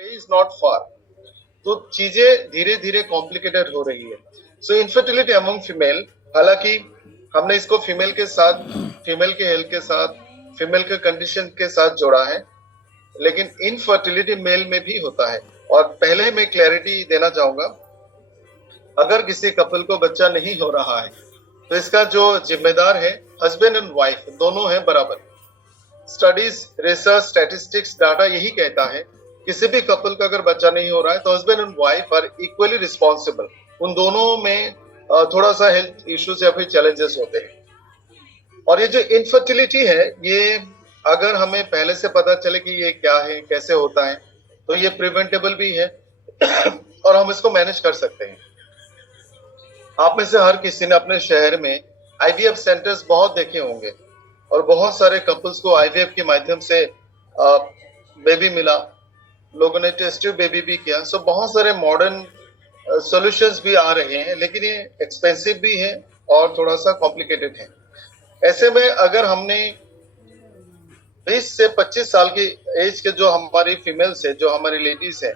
Day is not far, तो चीजें धीरे धीरे कॉम्प्लिकेटेड हो रही है। सो इनफर्टिलिटी अमंग फीमेल, हालांकि हमने इसको फीमेल के साथ, फीमेल के हेल्थ के साथ, फीमेल के कंडीशन के साथ जोड़ा है, लेकिन इनफर्टिलिटी मेल में भी होता है। और पहले मैं क्लैरिटी देना चाहूंगा, अगर किसी कपल को बच्चा नहीं हो रहा है तो इसका जो जिम्मेदार है हस्बैंड एंड वाइफ दोनों हैं बराबर। स्टडीज, रिसर्च, स्टैटिस्टिक्स, डाटा यही कहता है किसी भी कपल का अगर बच्चा नहीं हो रहा है तो husband and wife are equally responsible. उन दोनों में थोड़ा सा हेल्थ इश्यूज या फिर चैलेंजेस होते हैं। और ये जो इनफर्टिलिटी है, ये अगर हमें पहले से पता चले कि ये क्या है, कैसे होता है, तो ये प्रिवेंटेबल भी है और हम इसको मैनेज कर सकते हैं। आप में से हर किसी ने अपने शहर में आईवीएफ सेंटर्स बहुत देखे होंगे और बहुत सारे कपल्स को आईवीएफ के माध्यम से बेबी मिला, लोगों ने टेस्ट ट्यूब बेबी भी किया। सो बहुत सारे मॉडर्न सॉल्यूशंस भी आ रहे हैं, लेकिन ये एक्सपेंसिव भी है और थोड़ा सा कॉम्प्लिकेटेड है। ऐसे में अगर हमने 20 से 25 साल की एज के जो हमारी फीमेल्स है, जो हमारी लेडीज है,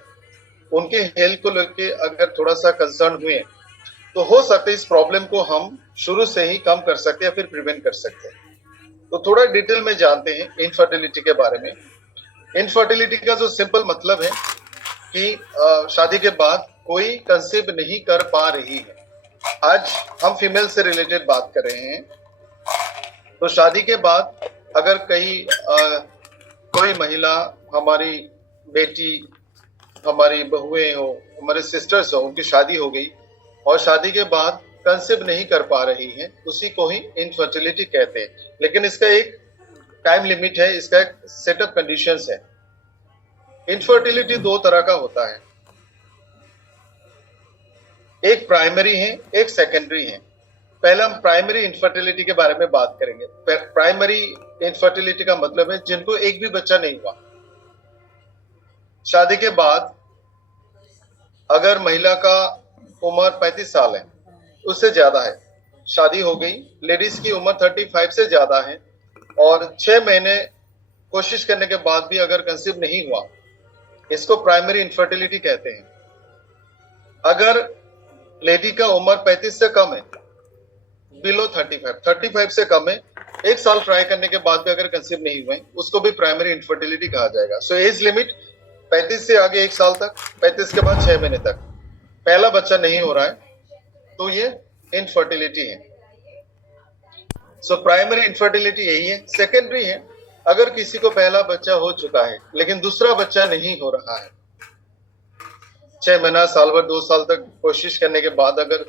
उनके हेल्थ को लेके अगर थोड़ा सा कंसर्न हुए तो हो सकता है इस प्रॉब्लम को हम शुरू से ही कम कर सकते हैं या फिर प्रिवेंट कर सकते हैं। तो थोड़ा डिटेल में जानते हैं इनफर्टिलिटी के बारे में। इनफर्टिलिटी का जो सिंपल मतलब है कि शादी के बाद कोई कंसीव नहीं कर पा रही है। आज हम फीमेल से रिलेटेड बात कर रहे हैं। तो शादी के बाद अगर कोई महिला, हमारी बेटी, हमारी बहुएं हो, हमारे सिस्टर्स हो, उनकी शादी हो गई और शादी के बाद कंसीव नहीं कर पा रही है, उसी को ही इनफर्टिलिटी कहते हैं। लेकिन इसका एक टाइम लिमिट है, इसका एक सेटअप कंडीशंस है। इनफर्टिलिटी दो तरह का होता है, एक प्राइमरी है, एक सेकेंडरी है। पहले हम प्राइमरी इनफर्टिलिटी के बारे में बात करेंगे। प्राइमरी इनफर्टिलिटी का मतलब है जिनको एक भी बच्चा नहीं हुआ। शादी के बाद अगर महिला का उम्र 35 साल है, उससे ज्यादा है, शादी हो गई, लेडीज की उम्र 35 से ज्यादा है और 6 महीने कोशिश करने के बाद भी अगर कंसीव नहीं हुआ, इसको प्राइमरी इनफर्टिलिटी कहते हैं। अगर लेडी का उम्र 35 से कम है, बिलो 35 से कम है, 1 साल ट्राई करने के बाद भी अगर कंसीव नहीं हुए, उसको भी प्राइमरी इनफर्टिलिटी कहा जाएगा। सो एज लिमिट 35 से आगे 1 साल तक, 35 के बाद 6 महीने तक पहला बच्चा नहीं हो रहा है तो ये इनफर्टिलिटी है। सो प्राइमरी इनफर्टिलिटी यही है। सेकेंडरी है, अगर किसी को पहला बच्चा हो चुका है लेकिन दूसरा बच्चा नहीं हो रहा है, 6 महीना, साल भर, 2 साल तक कोशिश करने के बाद अगर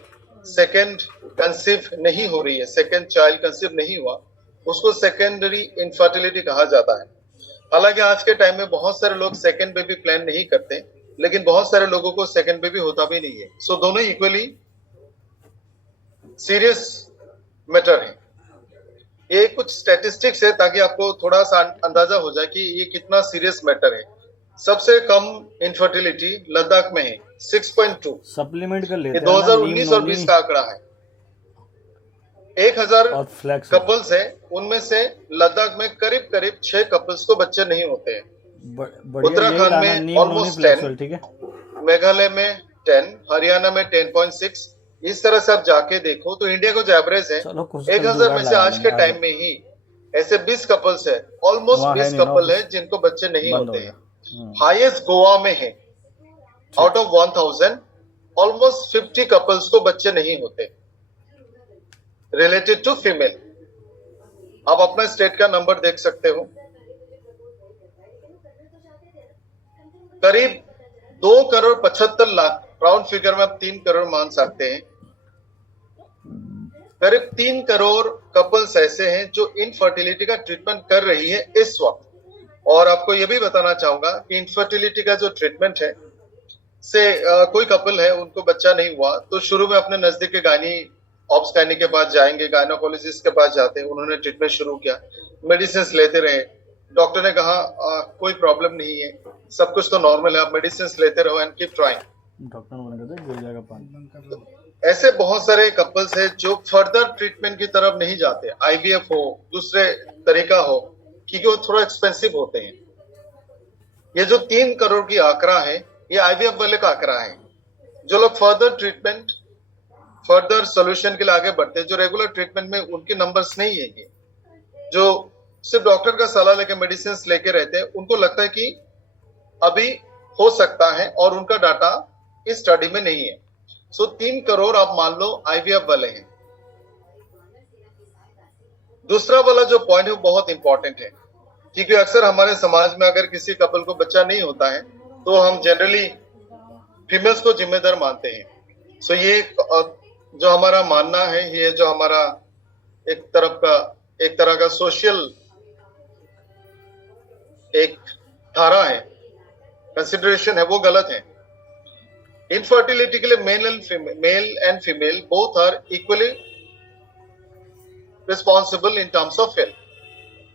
सेकेंड कंसीव नहीं हो रही है, सेकेंड चाइल्ड कंसीव नहीं हुआ, उसको सेकेंडरी इनफर्टिलिटी कहा जाता है। हालांकि आज के टाइम में बहुत सारे लोग सेकेंड बेबी प्लान नहीं करते, लेकिन बहुत सारे लोगों को सेकेंड बेबी होता भी नहीं है। सो दोनों इक्वली सीरियस मैटर है। ये कुछ स्टैटिस्टिक्स है ताकि आपको थोड़ा सा अंदाजा हो जाए कि ये कितना सीरियस मैटर है। सबसे कम इनफर्टिलिटी लद्दाख में है, 6.2। सप्लीमेंट कर लेते हैं 2019 और 20 का आंकड़ा है। 1000 कपल्स है, उनमें से लद्दाख में करीब करीब 6 कपल्स को बच्चे नहीं होते हैं। उत्तराखंड में ऑलमोस्ट 10, ठीक है, मेघालय में 10, हरियाणा में 10.6। इस तरह से आप जाके देखो तो इंडिया का जो एवरेज है 1000 में से आज के टाइम में ही ऐसे 20 कपल्स है, ऑलमोस्ट 20 कपल है जिनको बच्चे नहीं होते हैं। हाईएस्ट गोवा में है, आउट ऑफ 1000 ऑलमोस्ट 50 कपल्स को बच्चे नहीं होते रिलेटेड टू फीमेल। आप अपना स्टेट का नंबर देख सकते हो, करीब 2,75,00,000, राउंड फिगर में आप 3 करोड़ मान सकते हैं। करीब 3 करोड़ कपल्स ऐसे हैं जो इनफर्टिलिटी का ट्रीटमेंट कर रही है इस वक्त। और आपको यह भी बताना चाहूंगा कि इनफर्टिलिटी का जो ट्रीटमेंट है से कोई कपल है, उनको बच्चा नहीं हुआ तो शुरू में अपने नजदीक के ऑब्स्टेट्रिक के पास जाएंगे, गायनोकोलॉजिस्ट के पास जाते हैं, उन्होंने ट्रीटमेंट शुरू किया, मेडिसिन लेते रहे, डॉक्टर ने कहा कोई प्रॉब्लम नहीं है, सब कुछ तो नॉर्मल है, आप मेडिसिन लेते रहो एंड कीप ट्राइंग। डॉक्टर ने मना कर दिया पानी। ऐसे बहुत सारे कपल्स है जो फर्दर ट्रीटमेंट की तरफ नहीं जाते, आईवीएफ हो, दूसरे तरीका हो, क्योंकि वो थोड़ा एक्सपेंसिव होते हैं। ये जो 3 करोड़ की आंकड़ा है, ये आईवीएफ वाले का आंकड़ा है। जो लोग फर्दर ट्रीटमेंट, फर्दर सोल्यूशन के लिए आगे बढ़ते हैं, जो रेगुलर ट्रीटमेंट में उनके नंबर्स नहीं है, ये जो सिर्फ डॉक्टर का सलाह लेके मेडिसिन लेके रहते हैं, उनको लगता है कि अभी हो सकता है और उनका डाटा इस स्टडी में नहीं है। सो 3 करोड़ आप मान लो आईवीएफ वाले हैं। दूसरा वाला जो पॉइंट है वो बहुत इंपॉर्टेंट है, क्योंकि अक्सर हमारे समाज में अगर किसी कपल को बच्चा नहीं होता है तो हम जनरली फीमेल्स को जिम्मेदार मानते हैं। सो ये जो हमारा मानना है, ये जो हमारा एक तरह का सोशल एक धारा है, कंसिडरेशन है, वो गलत है। इनफर्टिलिटी के लिए male and female both are equally responsible in terms of health.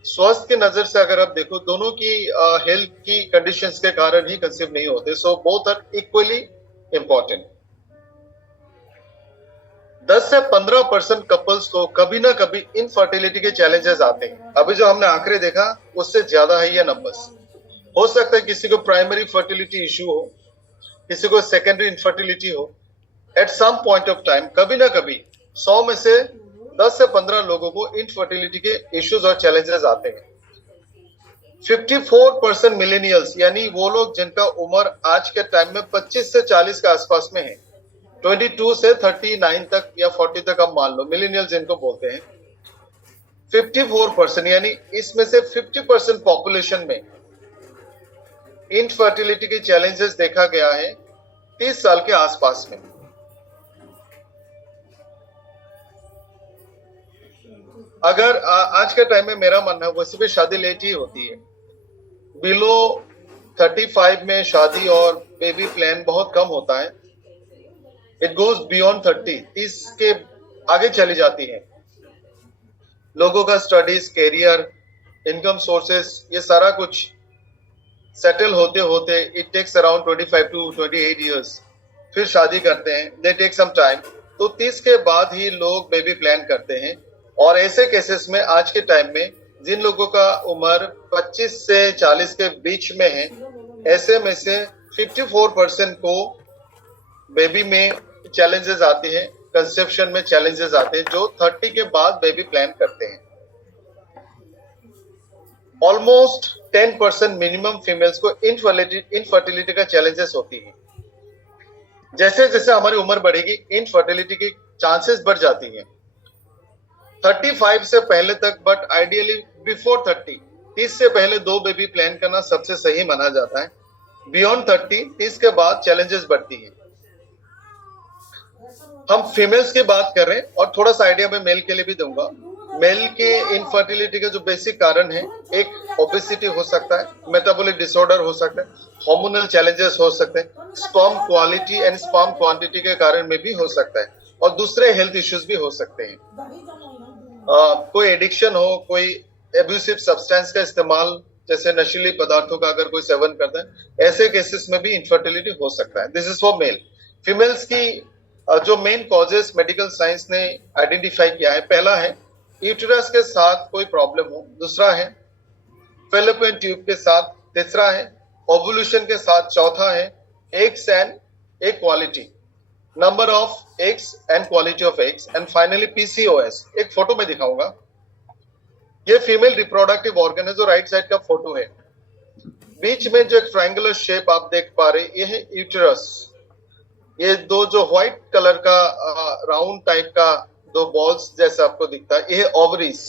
स्वास्थ्य की नजर से अगर आप देखो, दोनों की हेल्थ की कंडीशंस के कारण ही कंसीव नहीं होते। So both are equally important. 10 से 15% कपल्स को कभी ना कभी इनफर्टिलिटी के चैलेंजेस आते हैं। अभी जो हमने आंकड़े देखा उससे ज्यादा है ये नंबर्स। हो सकता है किसी को प्राइमरी फर्टिलिटी इश्यू हो, किसी को सेकेंडरी इनफर्टिलिटी हो। At some point of time कभी ना कभी 100 में से 10 से 15 लोगों को इनफर्टिलिटी के इश्यूज और चैलेंजेस आते हैं। 54% मिलेनियल्स, यानी वो लोग जिनका उम्र आज के टाइम में 25 से 40 के आसपास में है, 22 से 39 तक या 40 तक हम मान लो, मिलेनियल्स जिनको बोलते हैं, 54%, यानी इसमें से 50% पॉपुलेशन में इनफर्टिलिटी के चैलेंजेस देखा गया है 30 साल के आसपास में। अगर आज के टाइम में मेरा मानना है वैसे भी शादी लेट ही होती है। बिलो 35 में शादी और बेबी प्लान बहुत कम होता है। इट गोज बियॉन्ड 30 के आगे चली जाती है। लोगों का स्टडीज, कैरियर, इनकम सोर्सेस, ये सारा कुछ सेटल होते होते it takes around 25 to 28 years. फिर शादी करते हैं, दे टेक सम टाइम। तो 30 के बाद ही लोग बेबी प्लान करते हैं। और ऐसे केसेस में आज के टाइम में जिन लोगों का उम्र 25 से 40 के बीच में है, ऐसे में से 54% को बेबी में चैलेंजेस आते हैं, कंसेप्शन में चैलेंजेस आते हैं, जो 30 के बाद बेबी प्लान करते हैं। ऑलमोस्ट 10% मिनिमम फीमेल्स को इनफर्टिलिटी का चैलेंजेस होती है। जैसे जैसे हमारी उम्र बढ़ेगी, इनफर्टिलिटी की चांसेस बढ़ जाती है। 35 से पहले तक, बट आइडियली बिफोर 30 से पहले 2 बेबी प्लान करना सबसे सही माना जाता है। बियॉन्ड 30 के बाद चैलेंजेस बढ़ती है। हम फीमेल्स की बात कर रहे हैं और थोड़ा सा आइडिया मैं मेल के लिए भी दूंगा। मेल के इनफर्टिलिटी के जो बेसिक कारण है, एक ओबेसिटी हो सकता है, मेटाबॉलिक डिसऑर्डर हो सकता है, हार्मोनल चैलेंजेस हो सकते हैं, sperm quality and sperm quantity के कारण में भी हो सकता है, और दूसरे हेल्थ इश्यूज भी हो सकते हैं। कोई एडिक्शन हो, कोई एब्यूसिव सब्सटेंस का इस्तेमाल, जैसे नशीली पदार्थों का अगर कोई सेवन करता है, ऐसे केसेस में भी इनफर्टिलिटी हो सकता है। This is for male. Females की जो मेन कॉजेस मेडिकल साइंस ने आइडेंटिफाई किया है, पहला है यूटेरस के साथ कोई प्रॉब्लम हो, दूसरा है फैलोपियन ट्यूब के साथ, तीसरा है ओवुलेशन के साथ, चौथा है eggs and egg quality, number of eggs and quality of eggs, and finally PCOS. एक फोटो में दिखाऊंगा। ये फीमेल रिप्रोडक्टिव ऑर्गन है, जो राइट साइड का फोटो है। बीच में जो एक ट्रायंगुलर शेप आप देख पा रहे, ये है यूटेरस। ये दो जो व्हाइट कलर का राउंड टाइप का दो बॉल्स जैसा आपको दिखता है, ये है ओवरीज।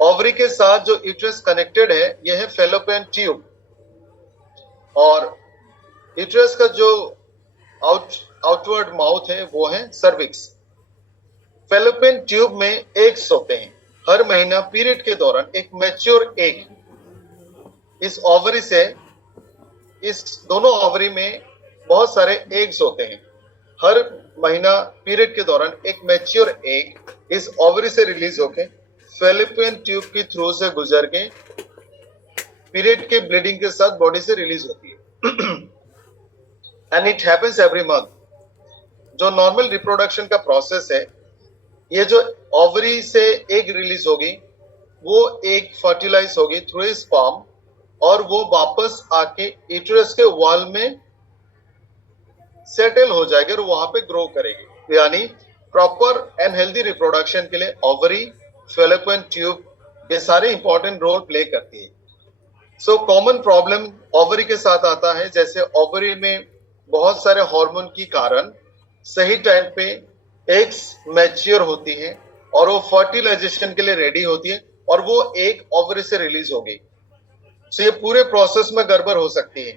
ओवरी के साथ जो यूटेरस कनेक्टेड है, यह है फैलोपियन ट्यूब। और यूटेरस का जो आउटवर्ड माउथ है वो है सर्विक्स। फैलोपियन ट्यूब में एग्स होते हैं। हर महीना पीरियड के दौरान एक मैच्योर एग इस ओवरी से, इस दोनों ओवरी में बहुत सारे एग्स होते हैं। हर महीना पीरियड के दौरान एक मैच्योर एग इस ओवरी से रिलीज होके फैलोपियन ट्यूब की थ्रू से गुजर के पीरियड के ब्लीडिंग के साथ बॉडी से रिलीज होती है। And it happens every month. जो नॉर्मल रिप्रोडक्शन का प्रोसेस है, ये जो ओवरी से एग रिलीज होगी, वो एक फर्टिलाइज होगी थ्रू ए स्पर्म और वो वापस आके यूटेरस के वॉल में सेटल हो जाएगी और वहां पे ग्रो करेगी। यानी प्रॉपर एंड हेल्दी रिप्रोडक्शन के लिए ओवरी, फैलोपियन ट्यूब ये सारे इंपॉर्टेंट रोल प्ले करती है। सो कॉमन प्रॉब्लम ओवरी के साथ आता है, जैसे ओवरी में बहुत सारे हार्मोन के कारण सही टाइम पे एग्स मैच्योर होती है और वो फर्टिलाइजेशन के लिए रेडी होती है और वो एग ओवरी से रिलीज होगी। सो ये पूरे प्रोसेस में गड़बड़ हो सकती है,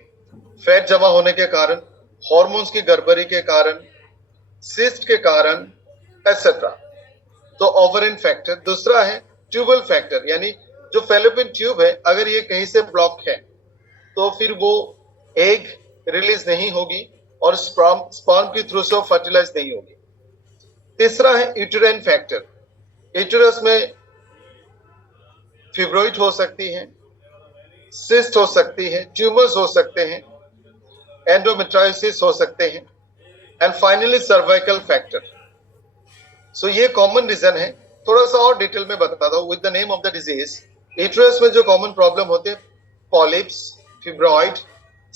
फैट जमा होने के कारण, हार्मोन्स की गड़बड़ी के कारण, सिस्ट के कारण एटसेट्रा। तो ओवरिन फैक्टर। दूसरा है ट्यूबल फैक्टर, यानी जो फैलोपियन ट्यूब है अगर ये कहीं से ब्लॉक है तो फिर वो एग रिलीज नहीं होगी और स्पर्म के थ्रू से फर्टिलाइज नहीं होगी। तीसरा है यूटेराइन फैक्टर। यूटेरस में फिब्रोइड हो सकती है, सिस्ट हो सकती है, ट्यूमर्स हो सकते हैं, एंडोमेट्रायोसिस हो सकते हैं एंड फाइनली सर्वाइकल फैक्टर। सो ये कॉमन रीजन है। थोड़ा सा और डिटेल में बताता हूँ with the name of the disease. Uterus में जो कॉमन प्रॉब्लम होते हैं पॉलिप्स, फिब्रॉइड,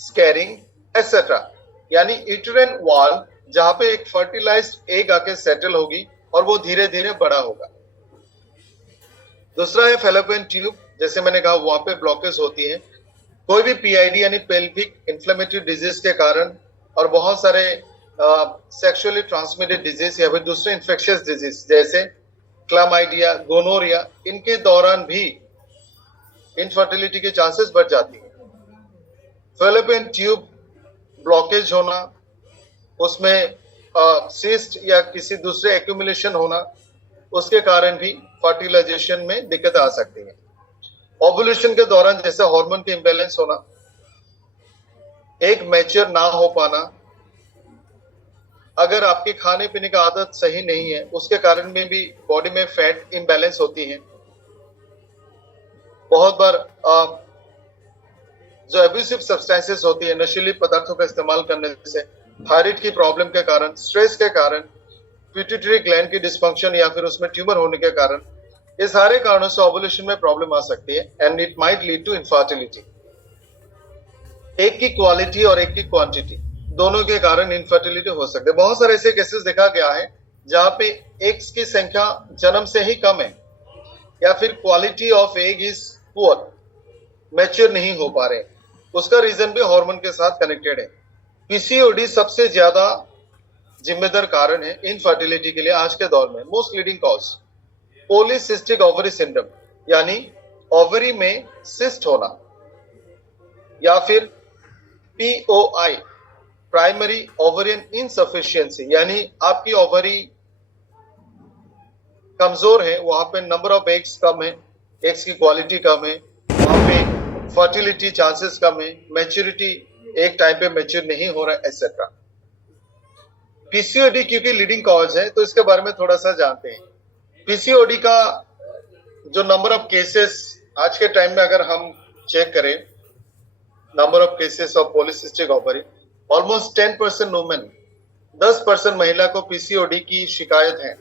स्कैरिंग एटसेट्रा, यानी यूटेराइन वॉल जहां पे एक फर्टिलाइज्ड एग आके सेटल होगी और वो धीरे धीरे बड़ा होगा। दूसरा है फैलोपियन ट्यूब, जैसे मैंने कहा वहां पे ब्लॉकेज होती है कोई भी पीआईडी यानी पेल्विक इन्फ्लेमेटरी डिजीज के कारण और बहुत सारे सेक्सुअली ट्रांसमिटेड डिजीज या फिर दूसरे इन्फेक्शियस डिजीज जैसे क्लामाइडिया, गोनोरिया, इनके दौरान भी इनफर्टिलिटी के चांसेस बढ़ जाती है। फैलोपियन ट्यूब ब्लॉकेज होना, उसमें सिस्ट या किसी दूसरे एक्यूमुलेशन होना, उसके कारण भी फर्टिलाइजेशन में दिक्कत आ सकती है। ओवुलेशन के दौरान जैसे हार्मोन के इम्बैलेंस होना, एक मैच्योर ना हो पाना, अगर आपके खाने पीने का आदत सही नहीं है उसके कारण में भी बॉडी में फैट इम्बैलेंस होती है। बहुत बार जो एब्यूसिव सब्सटेंसेस होती है, नशीली पदार्थों का इस्तेमाल करने से, थायराइड की प्रॉब्लम के कारण, स्ट्रेस के कारण, पिट्यूटरी ग्लैंड की डिस्फंक्शन या फिर उसमें ट्यूमर होने के कारण, ये सारे कारणों से ओवुलेशन में प्रॉब्लम आ सकती है and it might lead to infertility. एक की क्वालिटी और एक की क्वांटिटी दोनों के कारण इनफर्टिलिटी हो सकते हैं। बहुत सारे ऐसे केसेस देखा गया है जहां पे एग्स की संख्या जन्म से ही कम है या फिर quality of egg is poor, mature नहीं हो पा रहे। उसका रीजन भी हार्मोन के साथ कनेक्टेड है। पीसीओडी सबसे ज्यादा जिम्मेदार कारण है इनफर्टिलिटी के लिए आज के दौर में। Most leading cause polycystic ovary syndrome, यानी ओवरी में सिस्ट होना, या फिर पीओआई, प्राइमरी ओवरियन इनसफिशियंसी, यानी आपकी ओवरी कमजोर है, वहां पे नंबर ऑफ एग्स कम है, एग्स की क्वालिटी कम है, वहां पे फर्टिलिटी चांसेस कम है, मैच्योरिटी एक टाइम पे मैच्योर नहीं हो रहा है एटसेट्रा। पीसीओडी क्योंकि लीडिंग कॉज है तो इसके बारे में थोड़ा सा जानते हैं। पीसीओडी का जो नंबर ऑफ केसेस आज के टाइम में अगर हम चेक करें, number of cases of polycystic ovary, almost 10% women, 10% महिला को पीसीओडी की शिकायत है।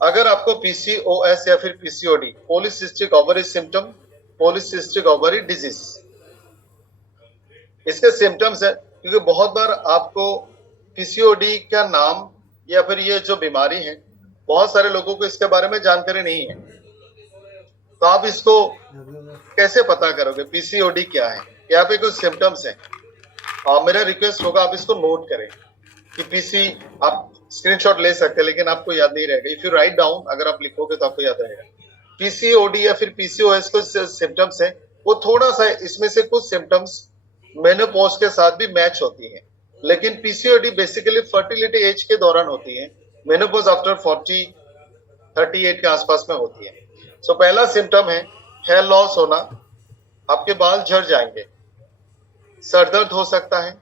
अगर आपको पीसीओएस या फिर PCOD, polycystic ovary symptom, polycystic ovary disease, इसके सिम्टम्स है, क्योंकि बहुत बार आपको पीसीओडी का नाम या फिर ये जो बीमारी है बहुत सारे लोगों को इसके बारे में जानकारी नहीं है, तो आप इसको कैसे पता करोगे पीसीओडी क्या है? यहाँ पे कुछ सिम्टम्स हैं। मेरा रिक्वेस्ट होगा आप इसको नोट करें कि पीसी, आप स्क्रीनशॉट ले सकते हैं लेकिन आपको याद नहीं रहेगा। इफ यू राइट डाउन, अगर आप लिखोगे तो आपको याद रहेगा। पीसीओडी या फिर पीसीओएस को सिम्टम्स है, वो थोड़ा सा इसमें से कुछ सिम्टम्स मेनोपॉज के साथ भी मैच होती है, लेकिन पीसीओडी बेसिकली फर्टिलिटी एज के दौरान होती है, मेनोपॉज आफ्टर 40, 38 के आसपास में होती है। सो पहला सिम्टम है हेयर लॉस होना, आपके बाल झड़ जाएंगे, सर दर्द हो सकता है,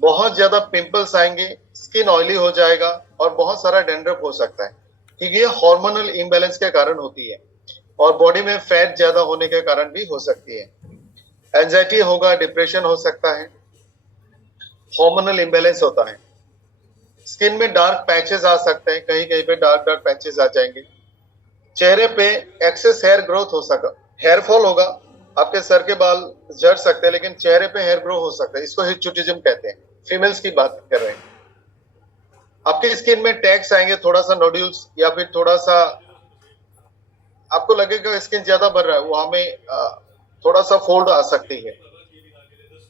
बहुत ज्यादा पिंपल्स आएंगे, स्किन ऑयली हो जाएगा और बहुत सारा डैंड्रफ हो सकता है, क्योंकि ये हार्मोनल इम्बैलेंस के कारण होती है और बॉडी में फैट ज्यादा होने के कारण भी हो सकती है। एंजाइटी होगा, डिप्रेशन हो सकता है, हार्मोनल इम्बैलेंस होता है, स्किन में डार्क पैचेस आ सकते हैं, कहीं कहीं पे डार्क पैचेस आ जाएंगे, चेहरे पे एक्सेस हेयर ग्रोथ हो सका, हेयर फॉल होगा, आपके सर के बाल झड़ सकते हैं, लेकिन चेहरे पे हेयर ग्रो हो सकता है, इसको हिर्सुटिज्म कहते हैं। फीमेल्स की बात कर रहे हैं। आपके स्किन में टैग्स आएंगे, थोड़ा सा नोड्यूल्स, या फिर थोड़ा सा आपको लगेगा स्किन ज्यादा बढ़ रहा है, वहां में थोड़ा सा फोल्ड आ सकती है।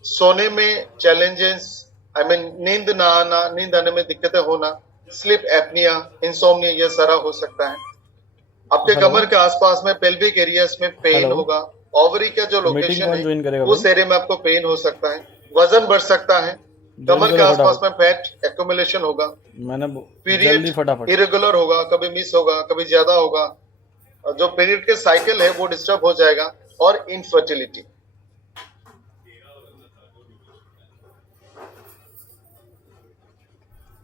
सोने में चैलेंजेस, आई मीन नींद ना आना, नींद आने में दिक्कतें होना, स्लीप एपनिया, इंसोम्निया, ये सारा हो सकता है। आपके हेलो कमर के आसपास में पेल्विक एरियाज में पेन हेलो। होगा। ओवरी का जो तो मीटिंग लोकेशन कौन है ज्वाइन करेगा उस भाई? एरिया में आपको पेन हो सकता है, वजन बढ़ सकता है, ज्वाइन कमर के करो आसपास में फटाफट। फैट एक्यूमुलेशन होगा, मैंने पीरियड जल्दी फटाफट। इरेगुलर होगा, कभी मिस होगा, कभी ज्यादा होगा, और जो पीरियड के साइकिल है वो डिस्टर्ब हो जाएगा, और इनफर्टिलिटी।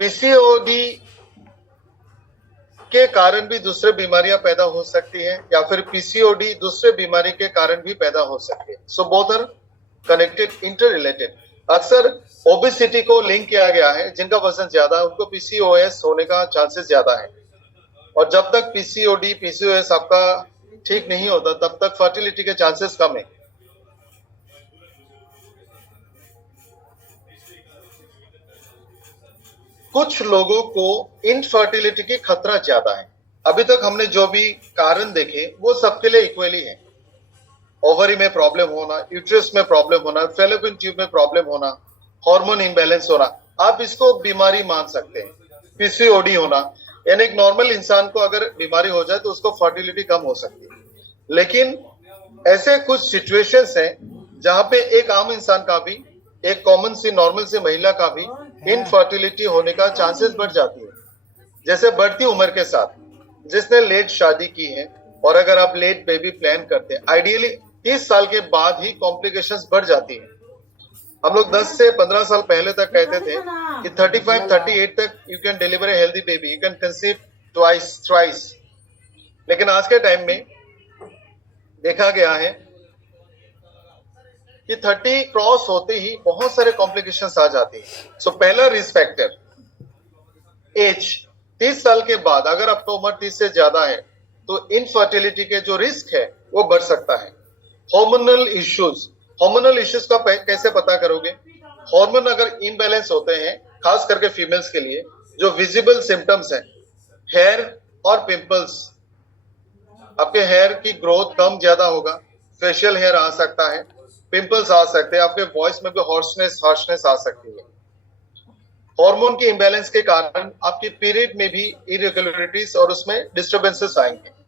पीसीओडी के कारण भी दूसरे बीमारियां पैदा हो सकती है, या फिर पीसीओडी दूसरे बीमारी के कारण भी पैदा हो सकती है। So both are connected, interrelated. अक्सर ओबेसिटी को लिंक किया गया है, जिनका वजन ज्यादा है उनको पीसीओएस होने का चांसेस ज्यादा है, और जब तक पीसीओडी पीसीओएस आपका ठीक नहीं होता तब तक फर्टिलिटी के चांसेस कम है। कुछ लोगों को इनफर्टिलिटी की खतरा ज्यादा है। अभी तक हमने जो भी कारण देखे वो सबके लिए इक्वली है। ओवरी में प्रॉब्लम होना, यूट्रस में प्रॉब्लम होना, फेलोपियन ट्यूब में प्रॉब्लम होना, हार्मोन इम्बैलेंस होना, आप इसको बीमारी मान सकते हैं। पीसीओडी होना, यानी एक नॉर्मल इंसान को अगर बीमारी हो जाए तो उसको फर्टिलिटी कम हो सकती है, लेकिन ऐसे कुछ सिचुएशंस हैं जहां पे एक आम इंसान का भी, एक कॉमन सी नॉर्मल सी महिला का भी इनफर्टिलिटी होने का चांसेस बढ़ जाती है। जैसे बढ़ती उम्र के साथ, जिसने लेट शादी की है, और अगर आप लेट बेबी प्लान करते हैं, आइडियली 30 साल के बाद ही कॉम्प्लिकेशंस बढ़ जाती है। हम लोग 10 से 15 साल पहले तक कहते थे कि 35-38 तक you can deliver a healthy baby, you can conceive twice thrice, लेकिन आज के टाइम में देखा गया है कि 30 क्रॉस होते ही बहुत सारे कॉम्प्लिकेशंस आ जाती है। सो पहला रिस्क फैक्टर एज, 30 साल के बाद अगर आपका उम्र 30 से ज्यादा है तो इनफर्टिलिटी के जो रिस्क है वो बढ़ सकता है। हार्मोनल इश्यूज, हार्मोनल इश्यूज का कैसे पता करोगे? हार्मोन अगर इम्बैलेंस होते हैं, खास करके फीमेल्स के लिए जो विजिबल सिम्टम्स हैं, हेयर और पिंपल्स, आपके हेयर की ग्रोथ कम ज्यादा होगा, फेशियल हेयर आ सकता है, पिंपल्स आ सकते हैं, आपके वॉइस में भी हॉर्सनेस हार्शनेस आ सकती है। हार्मोन के इम्बैलेंस के कारण आपकी पीरियड में भी इरेगुलरिटीज और उसमें डिस्टर्बेंसेस आएंगे।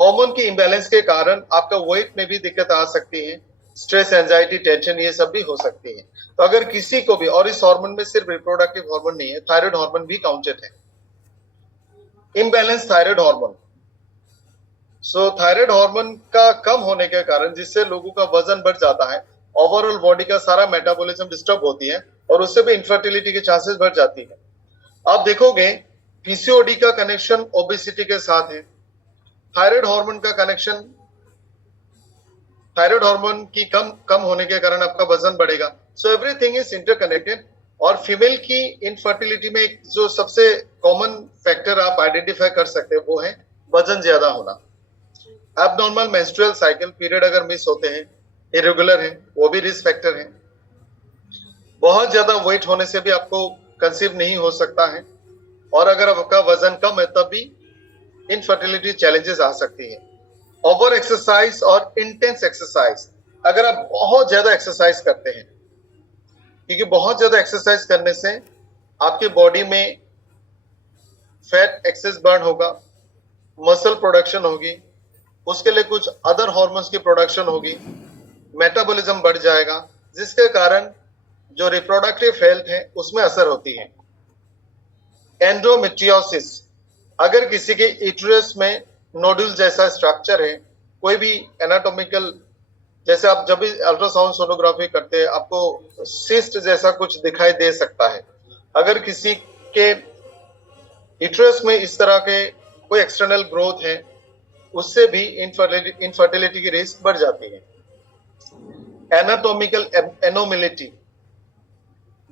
हार्मोन की इम्बैलेंस के कारण आपका वेट में भी दिक्कत आ सकती है, स्ट्रेस, एंजाइटी, टेंशन, ये सब भी हो सकती है। तो अगर किसी को भी, और इस हार्मोन में सिर्फ रिप्रोडक्टिव हार्मोन नहीं है, थायराइड हार्मोन भी काउंटेड है, इम्बैलेंस थायराइड हार्मोन। सो थायराइड हार्मोन का कम होने के कारण, जिससे लोगों का वजन बढ़ जाता है, ओवरऑल बॉडी का सारा मेटाबॉलिज्म डिस्टर्ब होती है, और उससे भी इनफर्टिलिटी के चांसेस बढ़ जाती है। आप देखोगे पीसीओडी का कनेक्शन ओबेसिटी के साथ है, थायराइड हार्मोन का कनेक्शन, थायराइड हार्मोन की कम होने के कारण आपका वजन बढ़ेगा। So everything is interconnected. और फीमेल की इनफर्टिलिटी में एक जो सबसे कॉमन फैक्टर आप आइडेंटिफाई कर सकते हैं वो है वजन ज्यादा होना। एबनॉर्मल मेंस्ट्रुअल साइकिल, पीरियड अगर मिस होते हैं, इरेगुलर है, वो भी रिस्क फैक्टर है। बहुत ज्यादा वेट होने से भी आपको कंसीव नहीं हो सकता है, और अगर आपका वजन कम है तब भी इनफर्टिलिटी चैलेंजेस आ सकती है। ओवर एक्सरसाइज और इंटेंस एक्सरसाइज, अगर आप बहुत ज्यादा एक्सरसाइज करते हैं, क्योंकि बहुत ज्यादा एक्सरसाइज करने से आपकी बॉडी में फैट एक्सेस बर्न होगा, मसल प्रोडक्शन होगी, उसके लिए कुछ अदर हार्मोन्स की प्रोडक्शन होगी, मेटाबॉलिज्म बढ़ जाएगा, जिसके कारण जो रिप्रोडक्टिव हेल्थ है उसमें असर होती है। एंडोमेट्रियोसिस, अगर किसी के यूट्रस में नोडुल जैसा स्ट्रक्चर है, कोई भी एनाटॉमिकल, जैसे आप जब भी अल्ट्रासाउंड सोनोग्राफी करते हैं आपको सिस्ट जैसा कुछ दिखाई दे सकता है, अगर किसी के यूट्रस में इस तरह के कोई एक्सटर्नल ग्रोथ है, उससे भी इनफर्टिलिटी की रिस्क बढ़ जाती है। एनाटॉमिकल एनोमिलिटी,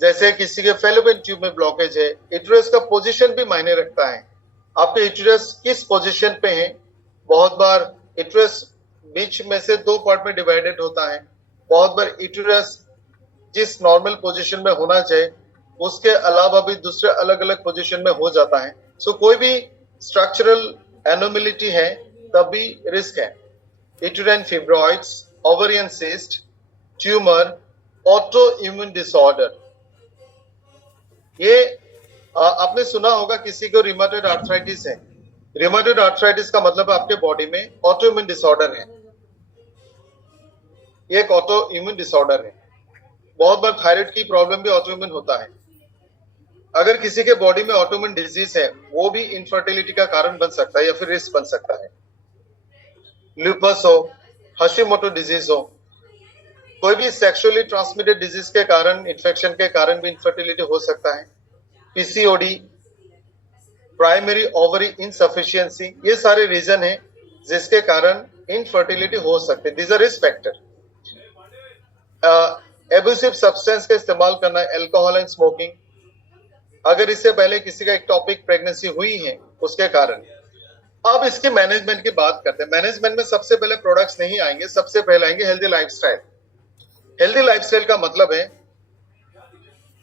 जैसे किसी के फेलोपियन ट्यूब में ब्लॉकेज है, यूट्रस का पोजीशन भी मायने रखता है। आपके यूटेरस किस पोजीशन पे है। बहुत बार यूटेरस बीच में से दो पार्ट में डिवाइडेड होता है। बहुत बार यूटेरस जिस नॉर्मल पोजीशन में होना चाहिए उसके अलावा भी दूसरे अलग अलग पोजीशन में हो जाता है। सो कोई भी स्ट्रक्चरल एनोमिलिटी है तब भी रिस्क है। Uterine fibroids, ovarian cyst, tumour, auto immune disorder. ये आपने सुना होगा किसी को रिमेटॉइड आर्थराइटिस है। रिमेटॉइड आर्थराइटिस का मतलब आपके बॉडी में ऑटो इम्यून डिसऑर्डर है। ये एक ऑटो इम्यून डिसऑर्डर है। बहुत बार थायराइड की प्रॉब्लम भी ऑटो इम्यून होता है। अगर किसी के बॉडी में ऑटो इम्यून डिजीज है वो भी इनफर्टिलिटी का कारण बन सकता है या फिर रिस्क बन सकता है। लूपस हो, हशीमोटो डिजीज हो, कोई भी सेक्सुअली ट्रांसमिटेड डिजीज के कारण, इन्फेक्शन के कारण भी इनफर्टिलिटी हो सकता है। पीसीओडी, प्राइमरी ओवरी इनसफिशिएंसी, ये सारे रीजन है जिसके कारण इनफर्टिलिटी हो सकते हैं। This are risk factor. Abusive substance का इस्तेमाल करना, अल्कोहल एंड स्मोकिंग, अगर इससे पहले किसी का एक्टोपिक प्रेगनेंसी हुई है उसके कारण। अब इसके मैनेजमेंट की बात करते हैं। मैनेजमेंट में सबसे पहले प्रोडक्ट्स नहीं आएंगे, सबसे पहले आएंगे हेल्दी लाइफस्टाइल। हेल्दी लाइफस्टाइल का मतलब है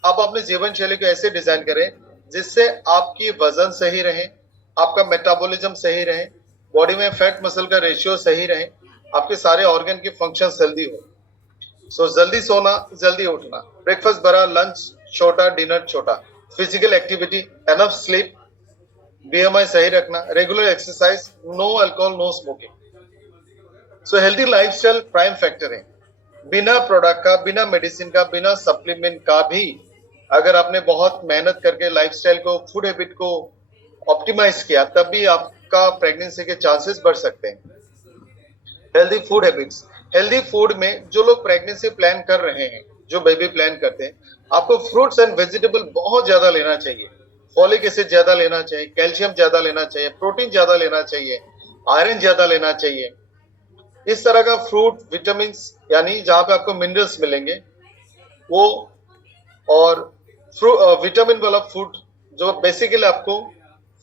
आप अपने जीवन शैली को ऐसे डिजाइन करें जिससे आपकी वजन सही रहे, आपका मेटाबॉलिज्म सही रहे, बॉडी में फैट मसल का रेशियो सही रहे, आपके सारे ऑर्गन की फंक्शन हेल्दी हो। सो जल्दी सोना, जल्दी उठना, ब्रेकफास्ट बड़ा, लंच छोटा, डिनर छोटा, physical activity, enough sleep, BMI सही रखना, regular exercise, no alcohol, no smoking. So healthy lifestyle prime factor है। बिना प्रोडक्ट का, बिना मेडिसिन का, बिना सप्लीमेंट का भी अगर आपने बहुत मेहनत करके लाइफस्टाइल को, फूड हैबिट को ऑप्टिमाइज किया तब भी आपका प्रेगनेंसी के चांसेस बढ़ सकते हैं। Healthy food habits, healthy food में जो लोग प्रेगनेंसी प्लान कर रहे हैं, जो बेबी प्लान करते हैं, आपको फ्रूट्स एंड वेजिटेबल बहुत ज्यादा लेना चाहिए। फॉलिक एसिड ज्यादा लेना चाहिए, कैल्शियम ज्यादा लेना चाहिए, प्रोटीन ज्यादा लेना चाहिए, आयरन ज्यादा लेना चाहिए। इस तरह का फ्रूट, विटामिन, यानी जहां पे आपको मिनरल्स मिलेंगे वो, और विटामिन वाला फूड जो बेसिकली आपको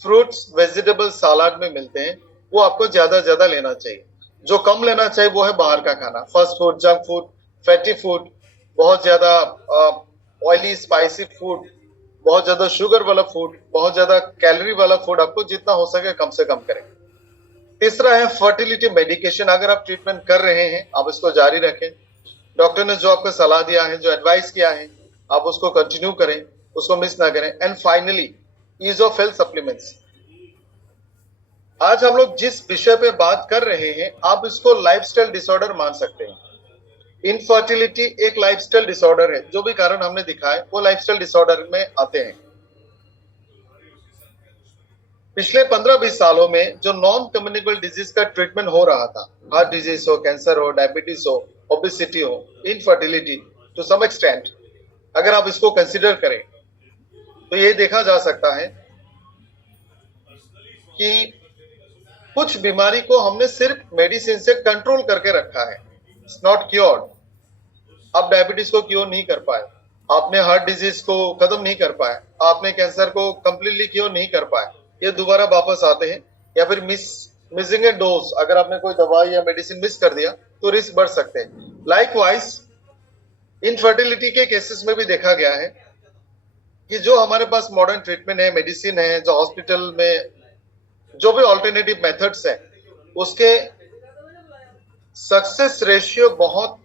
फ्रूट्स, वेजिटेबल, सलाद में मिलते हैं, वो आपको ज्यादा ज्यादा लेना चाहिए। जो कम लेना चाहिए वो है बाहर का खाना, fast food, junk food, fatty food, बहुत ज्यादा ऑयली स्पाइसी फूड, बहुत ज्यादा शुगर वाला फूड, बहुत ज्यादा कैलोरी वाला फूड आपको जितना हो सके कम से कम करें। तीसरा है फर्टिलिटी मेडिकेशन। अगर आप ट्रीटमेंट कर रहे हैं आप इसको जारी रखें। डॉक्टर ने जो आपको सलाह दिया है, जो एडवाइस किया है, आप उसको कंटिन्यू करें, उसको मिस ना करें। And finally ease of health supplements. आज हम लोग जिस विषय पे बात कर रहे हैं आप इसको लाइफस्टाइल डिसऑर्डर मान सकते हैं। इनफर्टिलिटी एक लाइफस्टाइल डिसऑर्डर है, जो भी कारण हमने दिखाए वो लाइफस्टाइल डिसऑर्डर में आते हैं। पिछले 15-20 सालों में जो नॉन कम्युनिकेबल डिजीज का ट्रीटमेंट हो रहा था, हार्ट डिजीज हो, कैंसर हो, डायबिटीज हो, ओबेसिटी हो, इनफर्टिलिटी, टू सम एक्सटेंट अगर आप इसको कंसिडर करें तो ये देखा जा सकता है कि कुछ बीमारी को हमने सिर्फ मेडिसिन से कंट्रोल करके रखा है, इट्स नॉट क्योर्ड। आप डायबिटीज को क्योर नहीं कर पाए, आपने हार्ट डिजीज को खत्म नहीं कर पाए, आपने कैंसर को कंप्लीटली क्योर नहीं कर पाए, ये दोबारा वापस आते हैं। या फिर मिसिंग ए डोज, अगर आपने कोई दवाई या मेडिसिन मिस कर दिया तो रिस्क बढ़ सकते हैं। लाइकवाइज इनफर्टिलिटी के केसेस में भी देखा गया है कि जो हमारे पास मॉडर्न ट्रीटमेंट है, मेडिसिन है, जो हॉस्पिटल में जो भी ऑल्टरनेटिव मेथड्स है, उसके सक्सेस रेशियो बहुत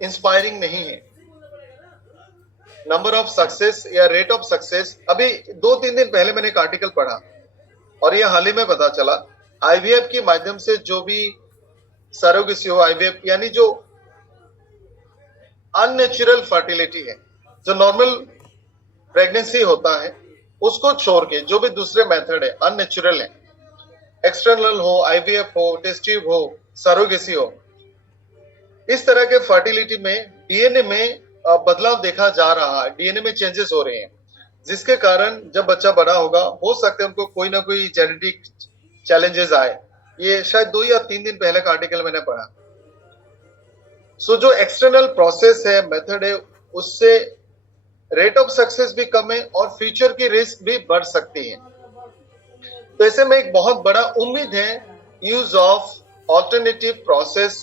इंस्पायरिंग नहीं है। नंबर ऑफ सक्सेस या रेट ऑफ सक्सेस, अभी 2-3 दिन पहले मैंने एक आर्टिकल पढ़ा और ये हाल ही में पता चला, आईवीएफ के माध्यम से जो भी सरोगेसी हो, आईवीएफ यानी जो अननेचुरल फर्टिलिटी है, जो नॉर्मल प्रेगनेंसी होता है उसको छोड़ के जो भी दूसरे मेथड है अननेचुरल है, एक्सटर्नल हो, आईवीएफ हो, टेस्ट ट्यूब हो, सरोगेसी हो, इस तरह के फर्टिलिटी में डीएनए में बदलाव देखा जा रहा है, डीएनए में चेंजेस हो रहे हैं, जिसके कारण जब बच्चा बड़ा होगा हो सकता है उनको कोई ना कोई जेनेटिक चैलेंजेस आए। ये शायद 2 या 3 दिन पहले का आर्टिकल मैंने पढ़ा। सो जो एक्सटर्नल प्रोसेस है, मेथड है, उससे रेट ऑफ सक्सेस भी कम है और फ्यूचर की रिस्क भी बढ़ सकती है। तो ऐसे में एक बहुत बड़ा उम्मीद है use of alternative process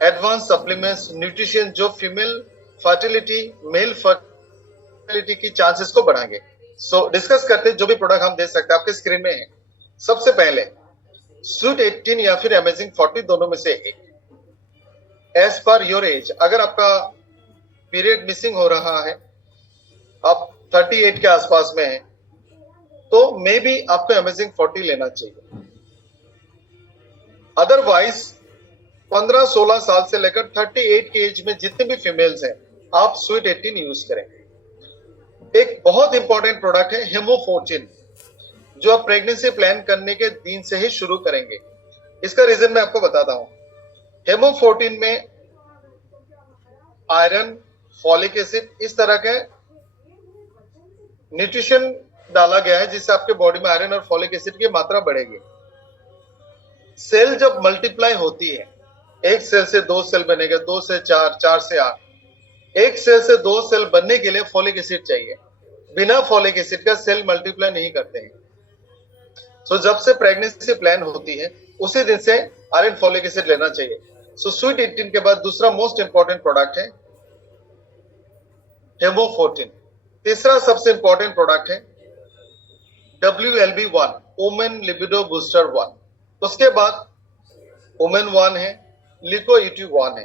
advance supplements nutrition जो फीमेल फर्टिलिटी मेल फर्टिलिटी की चांसेस को बढ़ाएंगे। सो डिस्कस करते हैं जो भी प्रोडक्ट हम दे सकते हैं, आपके स्क्रीन में है। सबसे पहले स्वीट 18 या फिर अमेजिंग 40 दोनों में से एक। एज पर योर एज, अगर आपका पीरियड मिसिंग हो रहा है, आप 38 के आसपास में है, तो मे बी आपको अमेजिंग 40 लेना चाहिए। अदरवाइज 15-16 साल से लेकर 38 के एज में जितने भी फीमेल्स हैं, आप स्वीट 18 यूज करें। एक बहुत इंपॉर्टेंट प्रोडक्ट है हेमो14, जो आप प्रेगनेंसी प्लान करने के दिन से ही शुरू करेंगे। इसका रीजन मैं आपको बताता हूं। हेमो14 में आयरन, फॉलिक एसिड, इस तरह के न्यूट्रिशन डाला गया है जिससे आपके बॉडी में आयरन और फॉलिक एसिड की मात्रा बढ़ेगी। सेल जब मल्टीप्लाई होती है, एक सेल से 2 सेल बनेगा, 2 से 4, 4 से 8। एक सेल से 2 सेल बनने के लिए फॉलिक एसिड चाहिए। बिना फॉलिक एसिड का सेल मल्टीप्लाई नहीं करते हैं। सो जब से प्रेगनेंसी प्लान होती है उसी दिन से आयरन फॉलिक एसिड लेना चाहिए। सो स्वीट 18 के बाद दूसरा मोस्ट इंपॉर्टेंट प्रोडक्ट है हेमो14। तीसरा सबसे इंपॉर्टेंट प्रोडक्ट है WLB1, वुमेन लिबिडो बूस्टर 1। उसके बाद वुमेन 1 है, लिको-UT1 है।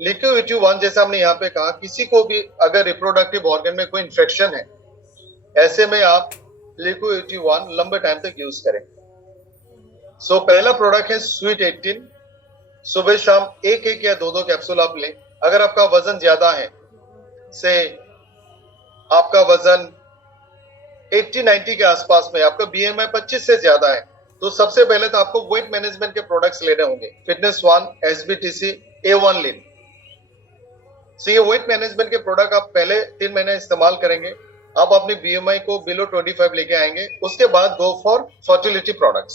लिको-UT1 जैसा हमने यहाँ पे कहा, किसी को भी अगर रिप्रोडक्टिव ऑर्गन में कोई इंफेक्शन है, ऐसे में आप लिको-UT1 लंबे टाइम तक यूज करें। सो पहला प्रोडक्ट है स्वीट 18। सुबह शाम एक या दो कैप्सूल आप लें। अगर आपका वजन ज्यादा है, से आपका वजन 80-90 के आसपास में, आपका BMI 25 से ज्यादा है, तो सबसे पहले तो आपको वेट मैनेजमेंट के प्रोडक्ट्स लेने होंगे। फिटनेस 1, SBTC, A1 लीन। सो ये वेट मैनेजमेंट के प्रोडक्ट आप पहले 3 महीने इस्तेमाल करेंगे, आप अपनी BMI को बिलो 25 लेके आएंगे। उसके बाद go for fertility products.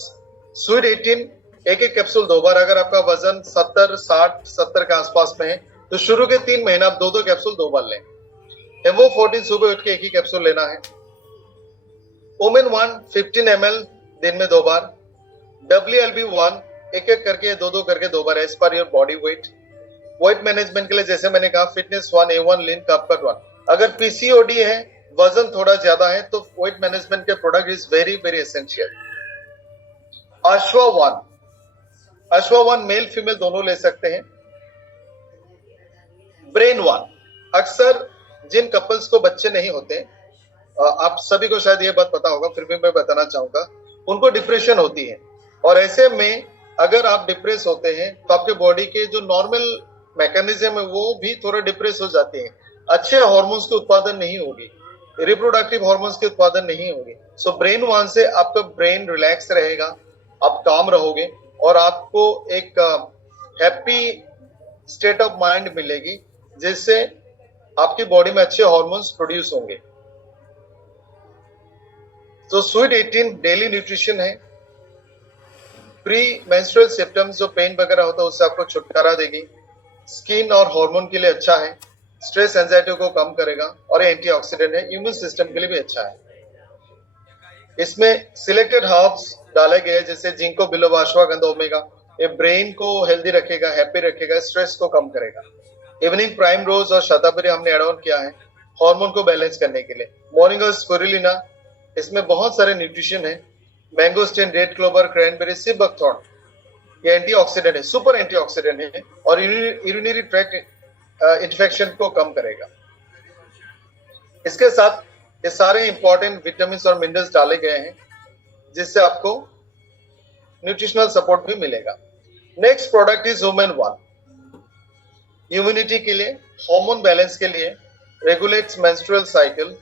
Sweet 18 एक कैप्सूल 2 बार। अगर आपका वजन 70, 60, 70 के आसपास में है, तो शुरू के 3 महीने आप 2 कैप्सूल 2 बार लें। हेमो14 सुबह उठ के एक ही कैप्सूल लेना है। वुमेन 1 15 ml दिन में 2 बार। WLB1 एक करके 2 करके 2 बार, as per your body weight. Weight management के लिए जैसे मैंने कहा, फिटनेस 1, A1 लीन, कपकट 1। अगर PCOD है, वजन थोड़ा ज्यादा है, तो वेट मैनेजमेंट के product is very very essential. अश्वा 1 मेल फीमेल दोनों ले सकते हैं। ब्रेन 1, अक्सर जिन कपल्स को बच्चे नहीं होते, आप सभी को शायद ये बात पता होगा, फिर भी मैं बताना चाहूंगा, उनको डिप्रेशन होती है। और ऐसे में अगर आप डिप्रेस होते हैं तो आपके बॉडी के जो नॉर्मल मैकेनिज्म है वो भी थोड़ा डिप्रेस हो जाते हैं। अच्छे हार्मोन्स के उत्पादन नहीं होगी, रिप्रोडक्टिव हार्मोन्स के उत्पादन नहीं होगी। सो ब्रेन 1 से आपका ब्रेन रिलैक्स रहेगा, आप काम रहोगे और आपको एक हैप्पी स्टेट ऑफ माइंड मिलेगी, जिससे आपकी बॉडी में अच्छे हार्मोन्स प्रोड्यूस होंगे। तो स्वीट 18 डेली न्यूट्रिशन है। प्री मेंस्ट्रुअल सिम्टम्स, जो पेन वगैरह होता है, उससे आपको छुटकारा देगी। स्किन और हार्मोन के लिए अच्छा है, स्ट्रेस एंजाइटी को कम करेगा और एंटीऑक्सीडेंट है, इम्यून सिस्टम के लिए भी अच्छा है। इसमें सिलेक्टेड हर्ब्स डाले गए जैसे जिंको बिलोबा, अश्वगंधा, ओमेगा। ये ब्रेन को हेल्दी रखेगा, हैप्पी रखेगा, स्ट्रेस को कम करेगा। इवनिंग प्राइम रोज और शतावरी हमने एड ऑन किया है हार्मोन को बैलेंस करने के लिए। मोरिंगा स्पिरुलिना, इसमें बहुत सारे न्यूट्रिशन है। Mangosteen, red clover, cranberry, sea buckthorn, ये एंटीऑक्सीडेंट है, सुपर एंटीऑक्सीडेंट है और यूरिनरी ट्रैक्ट इन्फेक्शन को कम करेगा। इसके साथ ये सारे इंपॉर्टेंट विटामिन और मिनरल्स डाले गए हैं, जिससे आपको न्यूट्रिशनल सपोर्ट भी मिलेगा। Next product is women 1, immunity के लिए, हार्मोन बैलेंस के लिए, रेगुलेट्स मेंस्ट्रुअल साइकिल,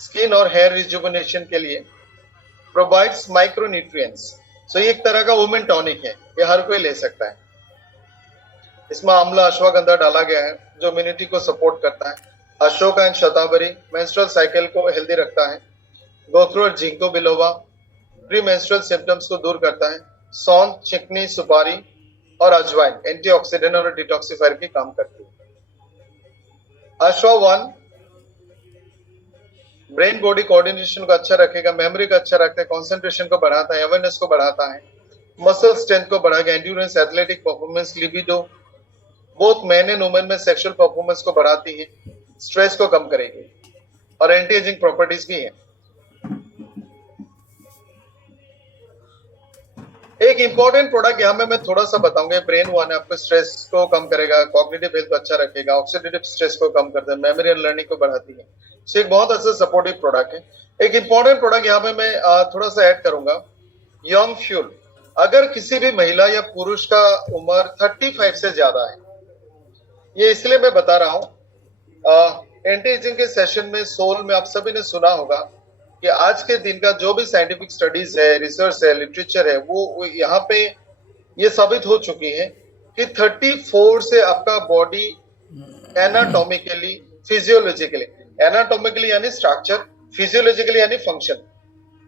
स्किन और हेयर रिजुविनेशन के लिए, प्रोवाइड्स माइक्रोन्यूट्रिएंट्स। सो ये एक तरह का वुमेन टॉनिक है, ये हर कोई ले सकता है। इसमें आंवला, अश्वगंधा डाला गया है जो इम्यूनिटी को सपोर्ट करता है। Ashoka and shatavari menstrual cycle को हेल्दी रखता है। गोथ्रू और ginkgo biloba premenstrual symptoms को दूर करता है। सौंठ, चिकनी, सुपारी और अजवाइन एंटीऑक्सीडेंट और डिटॉक्सिफायर की काम करती है। अश्वा 1 ब्रेन बॉडी कोऑर्डिनेशन को अच्छा रखेगा, मेमोरी को अच्छा रखता है, कंसंट्रेशन को बढ़ाता है, अवेयरनेस को बढ़ाता है, मसल स्ट्रेंथ को बढ़ाएगा, endurance, athletic performance, libido, both man and women में सेक्सुअल परफॉर्मेंस को बढ़ाती है, स्ट्रेस को कम करेगी और एंटी एजिंग प्रॉपर्टीज भी है। एक इंपॉर्टेंट प्रोडक्ट यहाँ में मैं थोड़ा सा बताऊंगा, ब्रेन वन आपको स्ट्रेस को कम करेगा, कॉग्निटिव हेल्थ को अच्छा रखेगा, ऑक्सीडेटिव स्ट्रेस को कम करता है, मेमोरी एंड लर्निंग को बढ़ाती है। सो एक बहुत अच्छा सपोर्टिव प्रोडक्ट है। एक इंपॉर्टेंट प्रोडक्ट यहाँ पे मैं थोड़ा सा ऐड करूंगा, यंग फ्यूल। अगर किसी भी महिला या पुरुष का उम्र 35 से ज्यादा है, ये इसलिए मैं बता रहा हूँ, एंटी एजिंग के सेशन में सोल में आप सभी ने सुना होगा कि आज के दिन का जो भी साइंटिफिक स्टडीज है, रिसर्च है, लिटरेचर है, वो यहाँ पे ये साबित हो चुकी है कि 34 से आपका बॉडी एनाटॉमिकली, फिजियोलॉजिकली, एनाटॉमिकली यानी स्ट्रक्चर, फिजियोलॉजिकली यानी फंक्शन,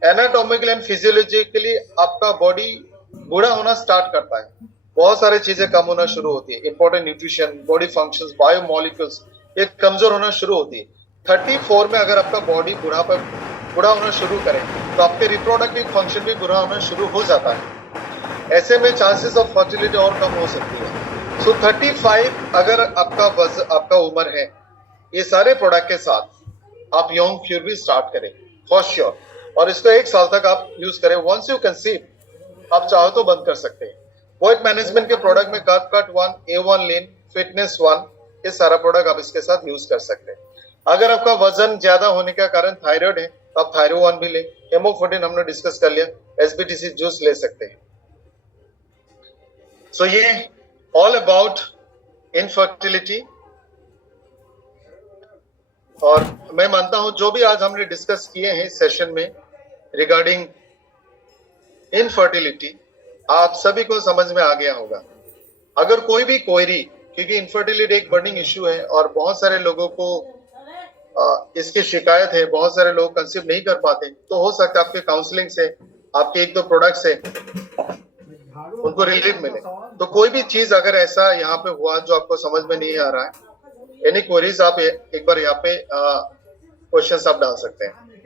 एनाटॉमिकली एंड फिजियोलॉजिकली आपका बॉडी बूढ़ा होना स्टार्ट करता है, बहुत सारी चीजें कम होना शुरू होती है, important nutrition, body functions, biomolecules ये कमजोर होना शुरू होती है। 34 में अगर आपका बॉडी बूढ़ा होना शुरू करे तो आपके रिप्रोडक्टिव फंक्शन भी बुरा होना शुरू हो जाता है। ऐसे में चांसेस ऑफ फर्टिलिटी और कम हो सकती है। सो 35 अगर आपका उम्र है, ये सारे प्रोडक्ट के साथ आप यंग फ्यूर भी स्टार्ट करें फॉर श्योर, और इसको 1 साल तक आप यूज करें। वंस यू कंसीव आप चाहो तो बंद कर सकते हैं। वेट मैनेजमेंट के प्रोडक्ट में कट 1, A1 लीन, फिटनेस 1, ये सारा प्रोडक्ट आप इसके साथ यूज कर सकते हैं। अगर आपका वजन ज्यादा होने का कारण थायराइड है तो आप थायरो 1 भी लें। हेमोफोर्टिन हमने डिस्कस कर लिया, SBTC जूस ले सकते हैं। सो ये ऑल अबाउट इनफर्टिलिटी, और मैं मानता हूं जो भी आज हमने डिस्कस किए हैं इस सेशन में रिगार्डिंग इनफर्टिलिटी आप सभी को समझ में आ गया होगा। अगर कोई भी क्वेरी, क्योंकि इनफर्टिलिटी एक बर्निंग इश्यू है और बहुत सारे लोगों को इसकी शिकायत है, बहुत सारे लोग कंसीव नहीं कर पाते, तो हो सकता है आपके काउंसलिंग से, आपके 1-2 प्रोडक्ट से उनको रिलीफ मिले। तो कोई भी चीज अगर ऐसा यहाँ पे हुआ जो आपको समझ में नहीं आ रहा है, एनी क्वेरीज आप एक बार यहाँ पे क्वेश्चंस आप डाल सकते हैं।